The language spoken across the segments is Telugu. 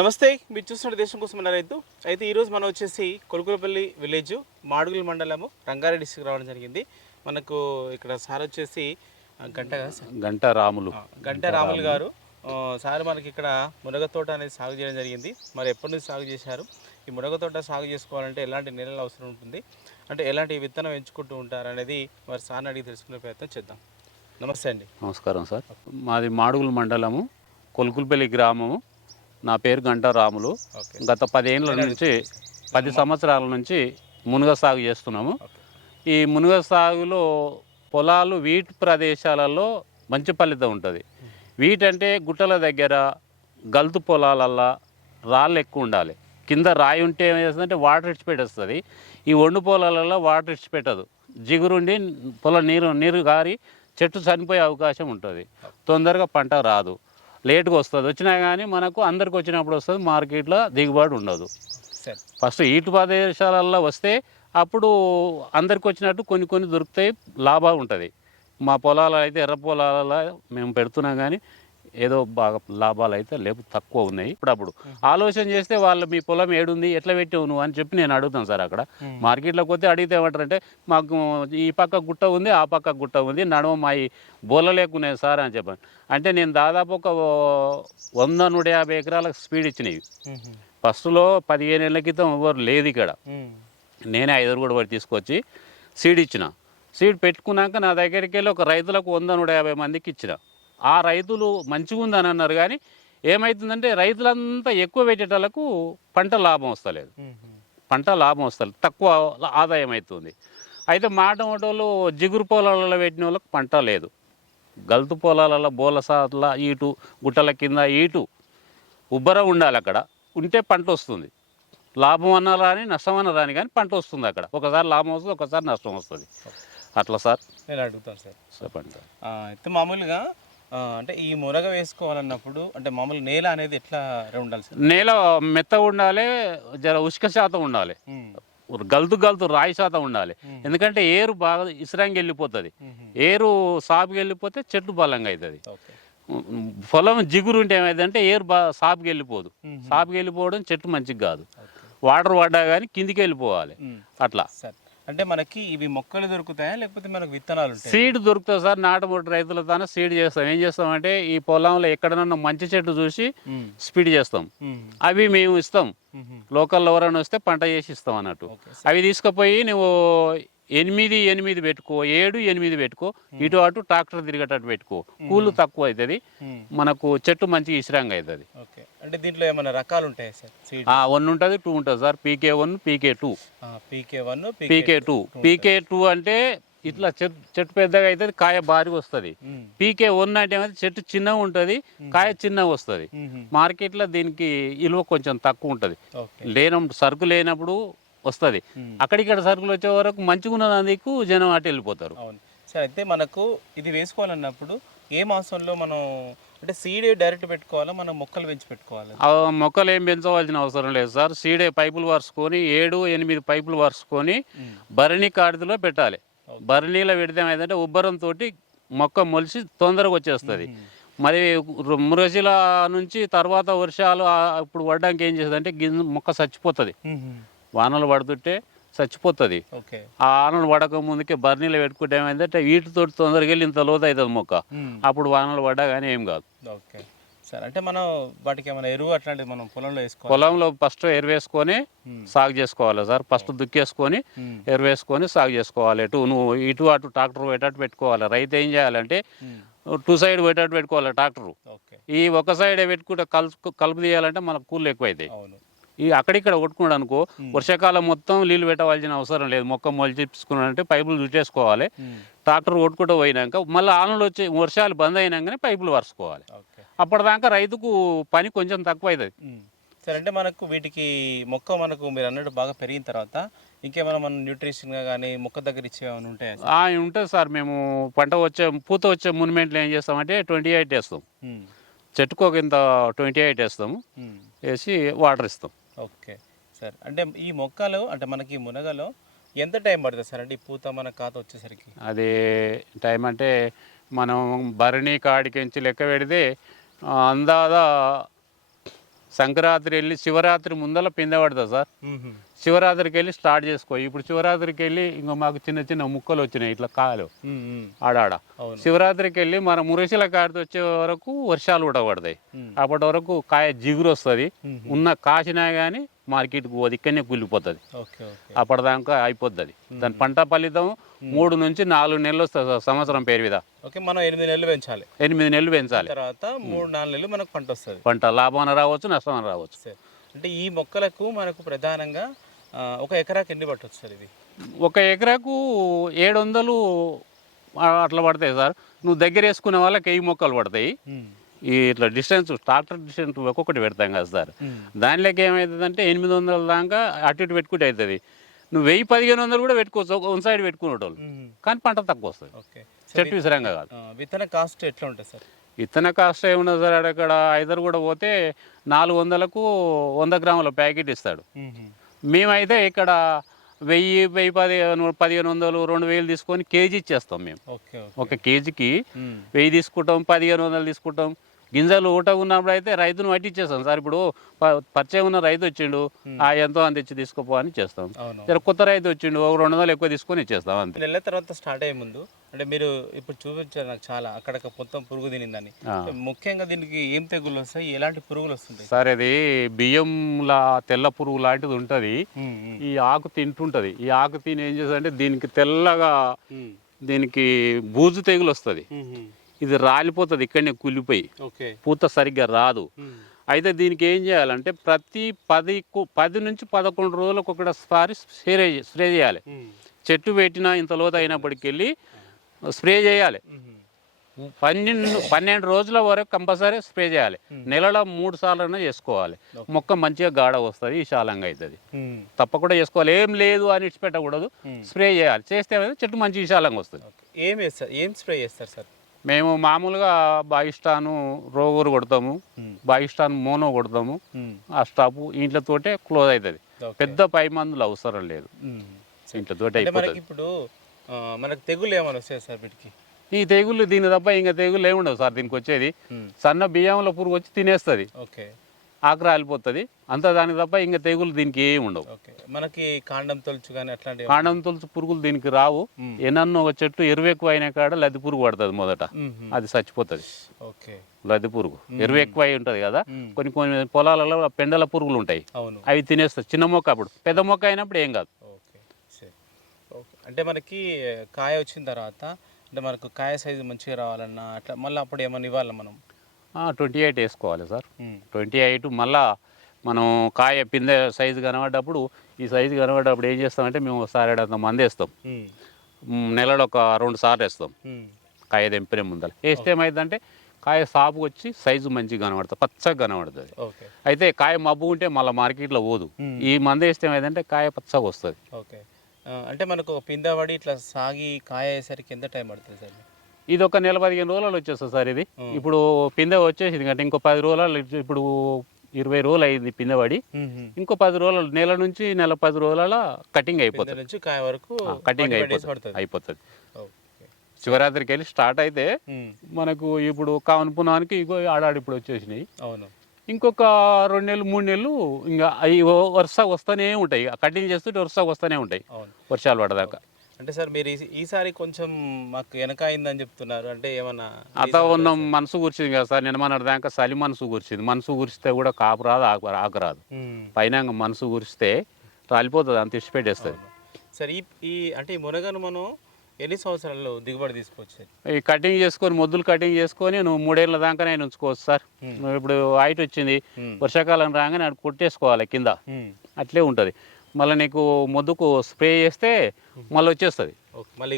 నమస్తే, మీరు చూస్తున్న దేశం కోసం ఉన్న రైతు. అయితే ఈరోజు మనం వచ్చేసి కొలుకులపల్లి విలేజ్ మాడుగుల మండలము రంగారెడ్డి డిస్ట్రిక్ట్ రావడం జరిగింది. మనకు ఇక్కడ సార్ వచ్చేసి గంట రాములు గంట రాములు గారు. సార్ మనకి ఇక్కడ మునగ తోట అనేది సాగు చేయడం జరిగింది. మరి ఎప్పటి నుంచి సాగు చేశారు, ఈ మునగ తోట సాగు చేసుకోవాలంటే ఎలాంటి నేలలు అవసరం ఉంటుంది, అంటే ఎలాంటి విత్తనం ఎంచుకుంటూ ఉంటారు అనేది మరి సార్ని అడిగి తెలుసుకునే ప్రయత్నం చేద్దాం. నమస్తే అండి. నమస్కారం సార్. మాది మాడుగుల మండలము, కొలుకులపల్లి గ్రామము. నా పేరు గంట రాములు. గత 10 సంవత్సరాల నుంచి మునగ సాగు చేస్తున్నాము. ఈ మునగ సాగులో పొలాలు వీటి ప్రదేశాలలో మంచి ఫలితం ఉంటుంది. వీటంటే గుట్టల దగ్గర గల్తు పొలాలల్లో రాళ్ళు ఎక్కువ ఉండాలి. కింద రాయి ఉంటే ఏమేస్తుందంటే వాటర్ ఇచ్చిపెట్టేస్తుంది. ఈ ఒండు పొలాలలో వాటర్ ఇచ్చిపెట్టదు. జిగురుండి పొలం నీరు గారి చెట్టు చనిపోయే అవకాశం ఉంటుంది. తొందరగా పంట రాదు, లేటుగా వస్తుంది. వచ్చినా కానీ మనకు అందరికి వచ్చినప్పుడు వస్తుంది, మార్కెట్లో దిగుబడి ఉండదు. ఫస్ట్ ఈటు ప్రదేశాలలో వస్తే అప్పుడు అందరికి వచ్చినట్టు కొన్ని దొరుకుతాయి, లాభం ఉంటుంది. మా పొలాలు అయితే ఎర్ర పొలాలలో మేము పెడుతున్నాం, కానీ ఏదో బాగా లాభాలు అయితే లేవు, తక్కువ ఉన్నాయి. ఇప్పుడప్పుడు ఆలోచన చేస్తే వాళ్ళు మీ పొలం ఏడుంది, ఎట్లా పెట్టావు నువ్వు అని చెప్పి నేను అడుగుతాను సార్. అక్కడ మార్కెట్లోకి పోతే అడిగితే ఏమంటారంటే మాకు ఈ పక్క గుట్ట ఉంది, ఆ పక్క గుట్ట ఉంది, నడుమ మా ఈ బోల లేకున్నాయి సార్ అని చెప్పాను. అంటే నేను దాదాపు ఒక 100-150 ఎకరాలకు స్పీడ్ ఇచ్చినవి. ఫస్ట్లో 15 ఏళ్ళ క్రితం ఎవరు లేదు ఇక్కడ. నేనే 5 కూడా పడి తీసుకొచ్చి సీడ్ ఇచ్చిన. సీడ్ పెట్టుకున్నాక నా దగ్గరికి వెళ్ళి ఒక రైతులకు 100-150 మందికి ఇచ్చిన. ఆ రైతులు మంచిగా ఉందని అన్నారు, కానీ ఏమవుతుందంటే రైతులంతా ఎక్కువ పెట్టేటోళ్ళకు పంట లాభం వస్తలేదు. తక్కువ ఆదాయం అవుతుంది. అయితే మాటమోటోళ్ళు జిగురు పొలాలలో పెట్టిన వాళ్ళకి పంట లేదు. గల్తు పొలాలలో బోలసాట్ల ఈటు గుట్టల కింద ఈటు ఉబ్బరం ఉండాలి. అక్కడ ఉంటే పంట వస్తుంది. లాభం అన్నా రాని నష్టం అన్నా రాని, కానీ పంట వస్తుంది. అక్కడ ఒకసారి లాభం వస్తుంది, ఒకసారి నష్టం వస్తుంది. అట్లా సార్ నేను అడుగుతాను సార్. చెప్పండి సార్. అయితే మామూలుగా అంటే ఈ మునగ వేసుకోవాలన్నప్పుడు అంటే మామూలు నేల అనేది ఎట్లా ఉండాలి సార్? నేల మెత్తగా ఉండాలి, జర ఉష్క శాతం ఉండాలి, గల్తు రాయి శాతం ఉండాలి. ఎందుకంటే ఏరు బాగా ఇసురంగి వెళ్ళిపోతుంది. ఏరు సాపుకి వెళ్ళిపోతే చెట్టు బలంగా అవుతుంది. పొలం జిగురు ఉంటే ఏమైందంటే ఏరు సాపుకి వెళ్ళిపోదు. సాపుకి వెళ్ళిపోవడం చెట్టు మంచిగా కాదు. వాటర్ పడ్డా కానీ కిందికి వెళ్ళిపోవాలి. అట్లా అంటే మనకి ఇవి మొక్కలు దొరుకుతాయా, లేకపోతే మనకు విత్తనాలు సీడ్ దొరుకుతుంది సార్. నాటుమూటి రైతులతో సీడ్ చేస్తాం. ఏం చేస్తామంటే ఈ పొలంలో ఎక్కడన్నా మంచి చెట్టు చూసి స్పీడ్ చేస్తాం. అవి మేము ఇస్తాం. లోకల్లో ఎవరైనా వస్తే పంట చేసి ఇస్తాం అన్నట్టు. అవి తీసుకుపోయి నువ్వు 8 పెట్టుకో, 7-8 పెట్టుకో, ఇటు అటు ట్రాక్టర్ తిరిగేటట్టు పెట్టుకో. కూలు తక్కువ అవుతుంది, మనకు చెట్టు మంచిగా ఇసురంగా అవుతుంది. అంటే దీంట్లో ఏమైనా రకాలు ఉంటాయి సార్? 1 ఉంటుంది, 2 ఉంటుంది సార్. PK1, PK2. PK2 అంటే ఇట్లా చెట్టు పెద్దగా అవుతుంది, కాయ భారీగా వస్తుంది. PK1 అంటే చెట్టు చిన్నగా ఉంటుంది, కాయ చిన్నగా వస్తుంది. మార్కెట్లో దీనికి విలువ కొంచెం తక్కువ ఉంటుంది. సరుకు లేనప్పుడు వస్తుంది. అక్కడిక్కడ సరుకులు వచ్చే వరకు మంచిగా ఉన్నందుకు జనం అటు వెళ్ళిపోతారు. సరే, అయితే మనకు ఇది వేసుకోవాలన్నప్పుడు ఏ మాసంలో మనం అంటే సీడే డైరెక్ట్ పెట్టుకోవాలా, మనం మొక్కలు పెంచి పెట్టుకోవాలి? మొక్కలు ఏం పెంచవలసిన అవసరం లేదు సార్. సీడే పైపులు వరుసుకొని 7-8 పైపులు వరుసుకొని భరణి కాడిలో పెట్టాలి. భరణిలో పెడితే ఏమైందంటే ఉబ్బరంతో మొక్క మొలిచి తొందరగా వచ్చేస్తుంది. మరి మృగశిల నుంచి తర్వాత వర్షాలు ఇప్పుడు పడడానికి ఏం చేస్తుంది అంటే మొక్క చచ్చిపోతుంది. వానలు పడుతుంటే చచ్చిపోతుంది. ఆ వానలు పడక ముందుకే బర్నీలో పెట్టుకుంటే ఏమైందంటే వీటితో తొందరగా వెళ్ళి ఇంత లోతు అవుతుంది మొక్క. అప్పుడు వానలు పడ్డా కానీ ఏం కాదు. సరే, అంటే మనం వాటికి ఏమైనా ఎరువు అట్లాంటిది మనం పొలంలో వేసుకోవాలి? పొలంలో ఫస్ట్ ఎరువు వేసుకొని సాగు చేసుకోవాలి సార్. ఫస్ట్ దుక్కేసుకొని ఎరువు వేసుకొని సాగు చేసుకోవాలి. నువ్వు ఇటు అటు ట్రాక్టర్ పోయేటట్టు పెట్టుకోవాలి. రైతు ఏం చేయాలంటే 2 సైడ్ పోయేటట్టు పెట్టుకోవాలి ట్రాక్టర్. ఈ ఒక సైడే పెట్టుకుంటే కలుపు తీయాలంటే మనకు కూలు ఎక్కువ అవుతాయి. ఈ అక్కడిక్కడ కొట్టుకున్నాడు అనుకో, వర్షాకాలం మొత్తం నీళ్ళు పెట్టవలసిన అవసరం లేదు. మొక్క మొలిచిప్పుకున్నాడంటే పైపులు చుట్టేసుకోవాలి. ట్రాక్టర్ కొట్టుకుంటూ పోయినాక మళ్ళీ ఆనలు వచ్చి వర్షాలు బంద్ అయినాకనే పైపులు వరుసుకోవాలి. అప్పటిదాకా రైతుకు పని కొంచెం తక్కువ అవుతుంది. సరే, అంటే మనకు వీటికి మొక్క మనకు మీరు అన్నట్టు బాగా పెరిగిన తర్వాత ఇంకేమైనా మనం న్యూట్రిషన్గా కానీ మొక్క దగ్గర ఇచ్చేమైనా ఉంటాయా? ఉంటుంది సార్. మేము పూత వచ్చే మున్మెంట్లో ఏం చేస్తామంటే 28 వేస్తాం. చెట్టుకు ఒక ఇంత 28 వేస్తాము, వేసి వాటర్ ఇస్తాం. ఓకే సార్, అంటే ఈ మొక్కలు అంటే మనకి మునగలో ఎంత టైం పడుతుంది సార్? అంటే ఈ పూత మన ఖాతా వచ్చేసరికి అది టైం అంటే మనం భరణి కాడికించి లెక్క పెడితే అందాదా సంక్రాంతి వెళ్ళి శివరాత్రి ముందర పిందె పడుతుంది సార్. శివరాత్రికి వెళ్ళి స్టార్ట్ చేసుకో. ఇప్పుడు శివరాత్రికి వెళ్ళి ఇంకా మాకు చిన్న చిన్న ముక్కలు వచ్చినాయి ఇట్లా కాయలు ఆడాడ. శివరాత్రికి వెళ్ళి మన మురసిల కాయతో వచ్చే వరకు వర్షాలు కూడా పడతాయి. అప్పటి వరకు కాయ జిగురు వస్తుంది. ఉన్న కాసినా కానీ మార్కెట్కి పోదు, ఇక్కడనే కూలిపోతుంది. అప్పటిదాకా అయిపోతుంది. దాని పంట ఫలితం 3 నుంచి 4 నెలలు వస్తుంది సార్ సంవత్సరం పేరు మీద. మనం 8 నెలలు పెంచాలి. 8 నెలలు పెంచాలి. తర్వాత 3-4 నెలలు మనకు పంట వస్తుంది. పంట లాభాన రావచ్చు, నష్టం రావచ్చు. అంటే ఈ మొక్కలకు మనకు ప్రధానంగా ఒక ఎకరాకి ఎన్ని పట్టవచ్చు సార్? ఇది ఒక ఎకరాకు 700 అట్లా పడతాయి సార్. నువ్వు దగ్గర వేసుకునే వాళ్ళకి 1000 మొక్కలు పడతాయి. ఈ ఇట్లా డిస్టెన్స్ ట్రాక్టర్ డిస్టెన్స్ ఒక్కొక్కటి పెడతాం కదా సార్. దానిలోకి ఏమవుతుందంటే 800 దాకా అటు ఇటు పెట్టుకుంటే అవుతుంది. నువ్వు 1000-1500 కూడా పెట్టుకోవచ్చు వన్ సైడ్ పెట్టుకునేటోళ్ళు, కానీ పంట తక్కువ వస్తుంది. చెట్టు విసరంగా కాదు. విత్తన కాస్ట్ ఎట్లా ఉంటుంది సార్? విత్తన కాస్ట్ ఏమున్నది సార్, అక్కడ ఐదర్ కూడా పోతే 400కు 100 గ్రాముల ప్యాకెట్ ఇస్తాడు. మేమైతే ఇక్కడ 1000, 1500, 2000 తీసుకొని కేజీ ఇచ్చేస్తాం మేము. ఒక కేజీకి 1000 తీసుకుంటాం, 1500 తీసుకుంటాం. గింజలు ఊట ఉన్నప్పుడు అయితే రైతును పట్టి ఇచ్చేస్తాం సార్. ఇప్పుడు పరిచయం ఉన్న రైతు వచ్చిండు, ఎంతో అంత ఇచ్చి తీసుకోపో అని చేస్తాం. కొత్త రైతు వచ్చిండు, 200 ఎక్కువ తీసుకొని ఇచ్చేస్తాం అంతే. నెల తర్వాత స్టార్ట్ అయ్యే ముందు అంటే మీరు ఇప్పుడు చూపించారు నాకు చాలా అక్కడ మొత్తం పురుగు తినిందని. ముఖ్యంగా దీనికి ఏం తెగులు వస్తాయి, ఎలాంటి పురుగులు వస్తుంటాయి సార్? ఇది బియ్యంలా తెల్ల పురుగు లాంటిది ఉంటుంది. ఈ ఆకు తింటుంటది. ఈ ఆకు తిని ఏం చేస్తుందంటే దీనికి తెల్లగా దీనికి బూజు తెగులు వస్తుంది. ఇది రాలిపోతుంది, ఇక్కడనే కులిపోయి పూత సరిగ్గా రాదు. అయితే దీనికి ఏం చేయాలంటే ప్రతి 10 నుంచి 11 రోజులకు ఒకసారి స్ప్రే చేయాలి. చెట్టు పెట్టినా ఇంత లోతు అయినప్పటికి వెళ్ళి స్ప్రే చేయాలి. 12 రోజుల వరకు కంపల్సరీ స్ప్రే చేయాలి. నెలలో 3 సార్లు చేసుకోవాలి. మొక్క మంచిగా గాఢ వస్తుంది, విశాలంగా అవుతుంది. తప్పకుండా చేసుకోవాలి. ఏం లేదు అని ఇచ్చిపెట్టకూడదు, స్ప్రే చేయాలి. చేస్తే చెట్టు మంచి విశాలంగా వస్తుంది. ఏం స్ప్రే చేస్తారు సార్? మేము మామూలుగా బాయిస్టాను రోగూరు కొడతాము, బాయిస్టాన్ మోనో కొడతాము. ఆ స్టాపు ఇంట్లతోటే క్లోజ్ అవుతుంది. పెద్ద పై మందులు అవసరం లేదు, ఇంట్లతోటే అయిపోతుంది. ఇప్పుడు మనకు తెగులు ఏమైనా వస్తాయి సార్ వీటికి? ఈ తెగుళ్ళు దీని తప్ప ఇంకా తెగుళ్ళు ఏముండవు సార్. దీనికి వచ్చేది సన్న బియ్యంలో పురుగు వచ్చి తినేస్తుంది, ఆకు రాలిపోతుంది అంత. దానికి తప్ప ఇంకా తెగులు దీనికి ఏమి ఉండవు. మనకి కాండం తొలుచు కానీ అట్లాంటి కాండం తొలుచు పురుగులు దీనికి రావు. ఏనన్నా ఒక చెట్టు ఎరువు ఎక్కువ అయినా కాడ లద్ది పురుగు పడుతుంది మొదట, అది చచ్చిపోతుంది. లద్ది పురుగు ఎరువు ఎక్కువ అయి ఉంటుంది కదా. కొన్ని పొలాలలో పెండల పురుగులు ఉంటాయి, అవి తినేస్తాయి. చిన్న మొక్క అప్పుడు, పెద్ద మొక్క అయినప్పుడు ఏం కాదు. అంటే మనకి కాయ వచ్చిన తర్వాత అంటే మనకు కాయ సైజు మంచిగా రావాలన్నా అట్లా మళ్ళీ అప్పుడు ఏమన్నా ఇవ్వాలి మనం? 28 వేసుకోవాలి సార్. 28 మళ్ళా మనం కాయ పిందె సైజు కనబడ్డప్పుడు, ఈ సైజు కనబడ్డప్పుడు ఏం చేస్తామంటే మేము ఒకసారి అంత మంది వేస్తాం. నెలలో ఒక 2 సార్లు వేస్తాం. కాయ తెంపిన ముందర వేస్తే ఏమైందంటే కాయ సాపు వచ్చి సైజు మంచిగా కనబడుతుంది, పచ్చగా కనబడుతుంది. అయితే కాయ మబ్బు ఉంటే మళ్ళీ మార్కెట్లో పోదు. ఈ మంది వేస్తే ఏమైందంటే కాయ పచ్చగా వస్తుంది. అంటే మనకు పిందె పడి ఇట్లా సాగి కాయ అయ్యేసరికి ఎంత టైం పడుతుంది సార్? ఇది ఒక 15 రోజులలో వచ్చేస్తుంది సార్. ఇది ఇప్పుడు పిందె వచ్చేసింది కంటే ఇంకో 10 రోజులు, ఇప్పుడు 20 రోజులు అయింది పిందె పడి. ఇంకో 10 రోజులు, నెల నుంచి నెల 10 రోజుల కటింగ్ అయిపోతుంది. కాయ వరకు కటింగ్ అయిపోతుంది. శివరాత్రికి వెళ్ళి స్టార్ట్ అయితే మనకు ఇప్పుడు కావన పునానికి ఇగో ఆడాడు ఇప్పుడు వచ్చేసినాయి. ఇంకొక 2 నెలలు 3 నెలలు ఇంకా అవి వరుస వస్తూనే ఉంటాయి. కటింగ్ చేస్తుంటే వరుస వస్తూనే ఉంటాయి వర్షాలు పడదాకా. అంటే సార్ మీరు ఈసారి కొంచెం మాకు వెనక అయిందని చెప్తున్నారు, అంటే ఏమన్నా అత ఉన్న మనసు కూర్చింది కదా సార్. నిన్న మన దాకా చలి మనసు కూర్చింది. మనసు కూరిస్తే కూడా కాపు రాదు, ఆకు రాదు. పైన మనసు కూరిస్తే రాలిపోతుంది, అంత ఇష్ట పెట్టేస్తుంది. సార్ ఈ అంటే ఈ మునగను మనం ఎన్ని సంవత్సరాల్లో దిగుబడి తీసుకోవచ్చు? ఈ కటింగ్ చేసుకొని మొద్దులు కటింగ్ చేసుకొని నువ్వు 3 ఏళ్ళ దాకానే ఉంచుకోవచ్చు సార్. ఇప్పుడు హైట్ వచ్చింది, వర్షాకాలం రాగానే అది కొట్టేసుకోవాలి కింద, అట్లే ఉంటుంది. మళ్ళీ నీకు మొద్దుకు స్ప్రే చేస్తే మళ్ళీ వచ్చేస్తుంది, మళ్ళీ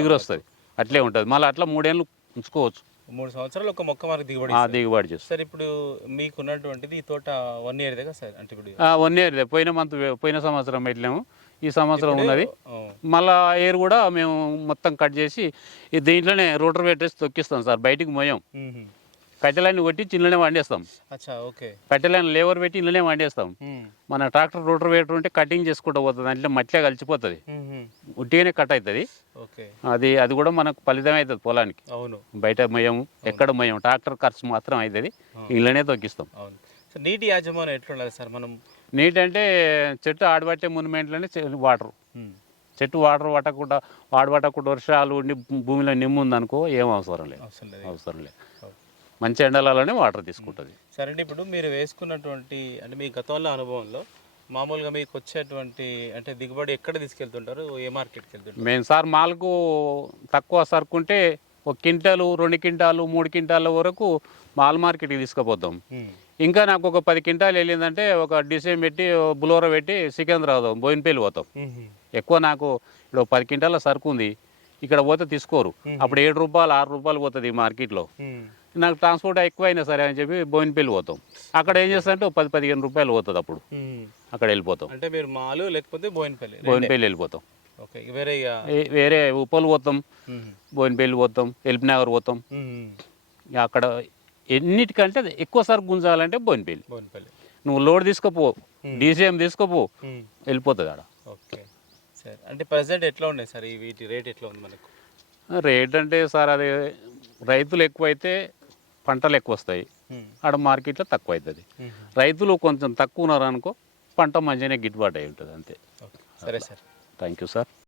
ఎగురు వస్తుంది. అట్లే ఉంటుంది. మళ్ళీ అట్లా 3 ఏళ్ళు ఉంచుకోవచ్చు. 3 సంవత్సరాలు ఒక మొక్క మనకు దిగుబడి చేస్తుంది సార్. ఇప్పుడు మీకు ఉన్నటువంటిది ఈ తోట 1 ఇయర్ కదా సార్? అంటే ఇప్పుడు 1 ఇయర్ పోయిన సంవత్సరం పెట్టలేము, ఈ సంవత్సరం ఉన్నది. మళ్ళీ ఎయిర్ కూడా మేము మొత్తం కట్ చేసి దీంట్లోనే రోటర్ పెట్టేసి తొక్కిస్తాం సార్. బయటికి మోయం, కట్టెలన్నీ కొట్టి ఇంట్లోనే వండేస్తాం. కట్టెలైన లేబర్ పెట్టి ఇంట్లోనే వండేస్తాం. మన ట్రాక్టర్ రోటర్ వేటర్ ఉంటే కటింగ్ చేసుకుంటూ పోతుంది, అంటే మట్టిలో కలిసిపోతుంది, ఉట్టిగానే కట్ అవుతుంది. అది కూడా మనకు ఫలితం అవుతుంది పొలానికి. బయట మోయం, ఎక్కడ మోయం, ట్రాక్టర్ ఖర్చు మాత్రం అవుతుంది, ఇంట్లోనే తొక్కిస్తాం. సో నీటి యాజమాన్యం ఎట్లుండాలి సార్ మనం? నీటి అంటే చెట్టు ఆడబట్టే మునిమెంట్లోనే వాటర్, చెట్టు వాటర్ ఆడబట్టకుండా వర్షాలు ఉండి భూమిలో నిమ్ము ఉందనుకో ఏం అవసరం లేదు, అవసరం లేదు. మంచి ఎండలలోనే వాటర్ తీసుకుంటుంది. సరే అండి, ఇప్పుడు మీరు వేసుకున్నటువంటి అంటే మీ గతంలో అనుభవంలో మామూలుగా మీకు వచ్చేటువంటి అంటే దిగుబడి ఎక్కడ తీసుకెళ్తుంటారు, ఏ మార్కెట్కి వెళ్తుంటారు? మేము సార్ మాలకు తక్కువ సరుకుంటే 1 క్వింటాలు 2 క్వింటాలు 3 క్వింటాల వరకు మాల్ మార్కెట్కి తీసుకుపోతాం. ఇంకా నాకు ఒక 10 క్వింటాలు వెళ్ళిందంటే ఒక డిసైన్ పెట్టి బులోరా పెట్టి సికింద్రాబాద్ బోయినపల్లి పోతాం. ఎక్కువ నాకు ఇప్పుడు 10 క్వింటాల సరుకు ఉంది, ఇక్కడ పోతే తీసుకోరు. అప్పుడు 7 రూపాయలు 6 రూపాయలు పోతుంది మార్కెట్లో. నాకు ట్రాన్స్పోర్ట్ ఎక్కువైనా సరే అని చెప్పి బోయినపల్లి పోతాం. అక్కడ ఏం చేస్తారంటే 10-15 రూపాయలు పోతుంది, అప్పుడు అక్కడ వెళ్ళిపోతాం. అంటే మీరు మాలు లేకపోతే బోయినపల్లి వెళ్ళిపోతాం. ఓకే, వేరే వేరే ఉప్పలు పోతాం, బోయినపల్లి పోతాం, ఎల్బినగర్ పోతాం. అక్కడ ఎన్నిటికంటే ఎక్కువ సరుకు గుంజాలంటే బోయినపల్లి. నువ్వు లోడ్ తీసుకుపో, డీసీఎం తీసుకుపో, వెళ్ళిపోతుంది ఆడ. ఓకే సార్, అంటే ప్రజెంట్ ఎట్లా ఉన్నాయి సార్ వీటి రేట్ ఎట్లా ఉంది మనకు? రేట్ అంటే సార్ అది రైతులు ఎక్కువైతే పంటలు ఎక్కువ వస్తాయి, ఆడ మార్కెట్లో తక్కువ అవుతుంది. రైతులు కొంచెం తక్కువ ఉన్నారు అనుకో పంట మంచిగానే గిట్టుబాటు అయి ఉంటుంది అంతే. సరే సార్, థ్యాంక్ యూ సార్.